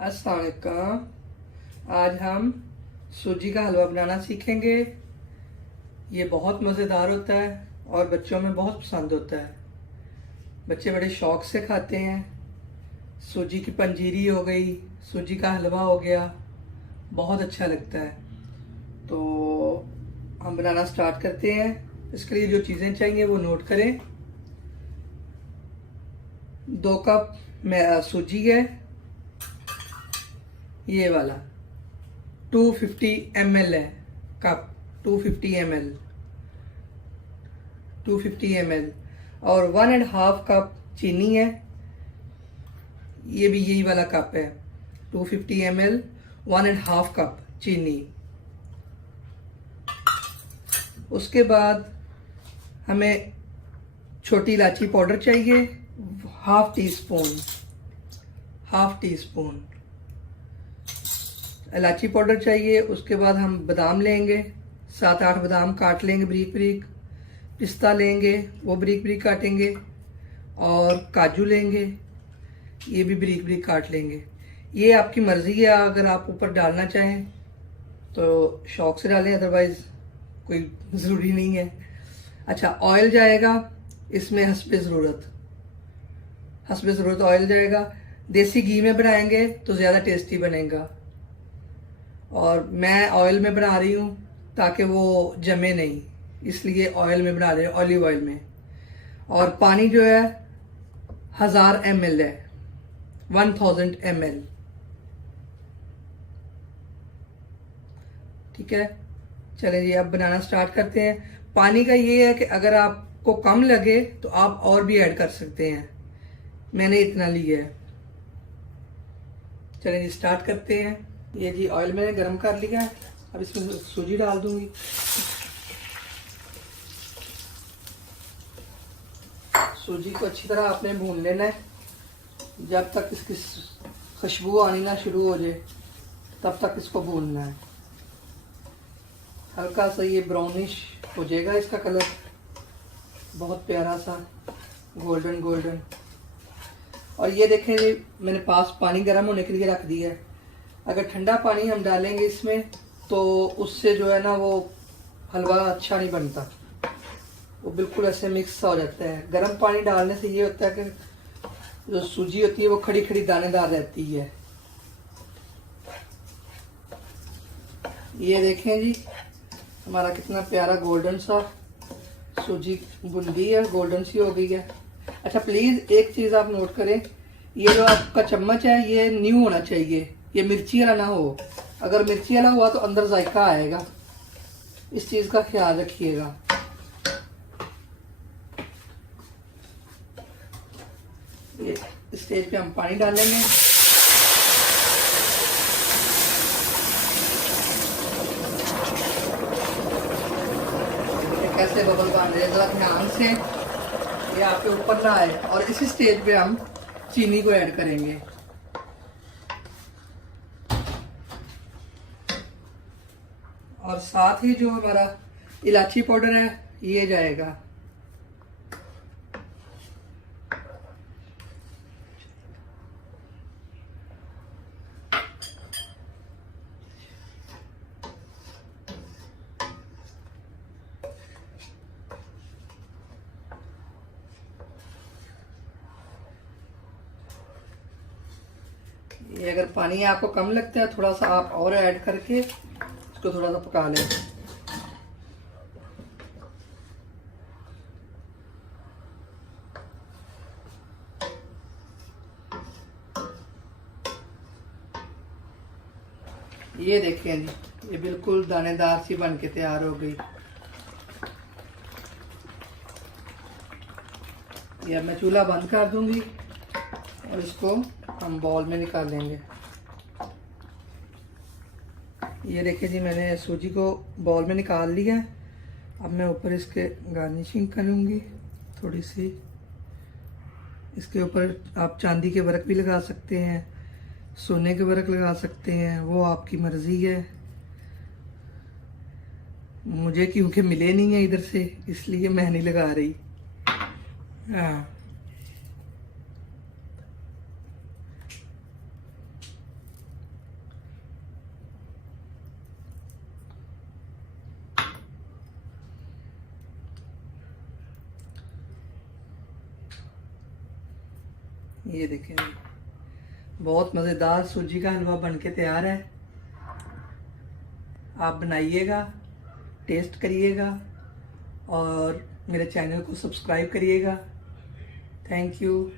अस्सलाम वालेकुम। आज हम सूजी का हलवा बनाना सीखेंगे। ये बहुत मज़ेदार होता है और बच्चों में बहुत पसंद होता है। बच्चे बड़े शौक़ से खाते हैं। सूजी की पंजीरी हो गई, सूजी का हलवा हो गया, बहुत अच्छा लगता है। तो हम बनाना स्टार्ट करते हैं। इसके लिए जो चीज़ें चाहिए वो नोट करें। 2 कप सूजी है, ये वाला 250 ml है कप, 250 ml 250 ml। और 1.5 कप चीनी है, ये भी यही वाला कप है, 250 ml 1.5 कप चीनी। उसके बाद हमें छोटी इलायची पाउडर चाहिए, हाफ टी स्पून इलायची पाउडर चाहिए। उसके बाद हम बादाम लेंगे, 7-8 बादाम काट लेंगे बारीक बारीक। पिस्ता लेंगे, वो बारीक बारीक काटेंगे। और काजू लेंगे, ये भी बारीक बारीक काट लेंगे। ये आपकी मर्ज़ी है, अगर आप ऊपर डालना चाहें तो शौक़ से डालें, अदरवाइज़ कोई ज़रूरी नहीं है। अच्छा, ऑयल जाएगा इसमें हस्बे ज़रूरत ऑयल जाएगा। देसी घी में बनाएंगे तो ज़्यादा टेस्टी बनेगा, और मैं ऑयल में बना रही हूँ ताकि वो जमे नहीं, इसलिए ऑयल में बना रही हूँ, ऑलिव ऑयल में। और पानी जो है 1000 ml है, 1000 ml। ठीक है, चलें जी, अब बनाना स्टार्ट करते हैं। पानी का ये है कि अगर आपको कम लगे तो आप और भी ऐड कर सकते हैं, मैंने इतना लिया है। चलें जी, स्टार्ट करते हैं। ये जी ऑयल मैंने गरम कर लिया है, अब इसमें सूजी डाल दूंगी। सूजी को अच्छी तरह आपने भून लेना है, जब तक इसकी खुशबू आनी ना शुरू हो जाए तब तक इसको भूनना है। हल्का सा ये ब्राउनिश हो जाएगा इसका कलर, बहुत प्यारा सा गोल्डन गोल्डन। और ये देखें जी, मैंने पास पानी गर्म होने के लिए रख दिया है। अगर ठंडा पानी हम डालेंगे इसमें तो उससे जो है ना वो हलवा अच्छा नहीं बनता, वो बिल्कुल ऐसे मिक्स सा हो जाता है। गर्म पानी डालने से ये होता है कि जो सूजी होती है वो खड़ी खड़ी दानेदार रहती है। ये देखें जी, हमारा कितना प्यारा गोल्डन सा सूजी बुन गई है, गोल्डन सी हो गई है। अच्छा, प्लीज़ एक चीज़ आप नोट करें, ये जो आपका चम्मच है ये न्यू होना चाहिए, ये मिर्ची वाला ना हो। अगर मिर्ची वाला हुआ तो अंदर जायका आएगा, इस चीज़ का ख्याल रखिएगा। ये स्टेज पे हम पानी डालेंगे। कैसे बबल बन रहे हैं, जरा ध्यान से, ये आपके ऊपर ना आए। और इसी स्टेज पे हम चीनी को ऐड करेंगे। और साथ ही जो हमारा इलायची पाउडर है ये जाएगा। ये अगर पानी आपको कम लगता है थोड़ा सा आप और ऐड करके इसको थोड़ा सा पका लें। ये देखें जी, ये बिल्कुल दानेदार सी बन के तैयार हो गई। ये अब मैं चूल्हा बंद कर दूंगी और इसको हम बॉल में निकाल लेंगे। ये देखिए जी, मैंने सूजी को बॉल में निकाल लिया है। अब मैं ऊपर इसके गार्निशिंग करूँगी थोड़ी सी। इसके ऊपर आप चांदी के वर्क भी लगा सकते हैं, सोने के वर्क लगा सकते हैं, वो आपकी मर्ज़ी है। मुझे क्योंकि मिले नहीं है इधर से, इसलिए मैं नहीं लगा रही। हाँ, ये देखें जी, बहुत मज़ेदार सूजी का हलवा बनके तैयार है। आप बनाइएगा, टेस्ट करिएगा और मेरे चैनल को सब्सक्राइब करिएगा। Thank you.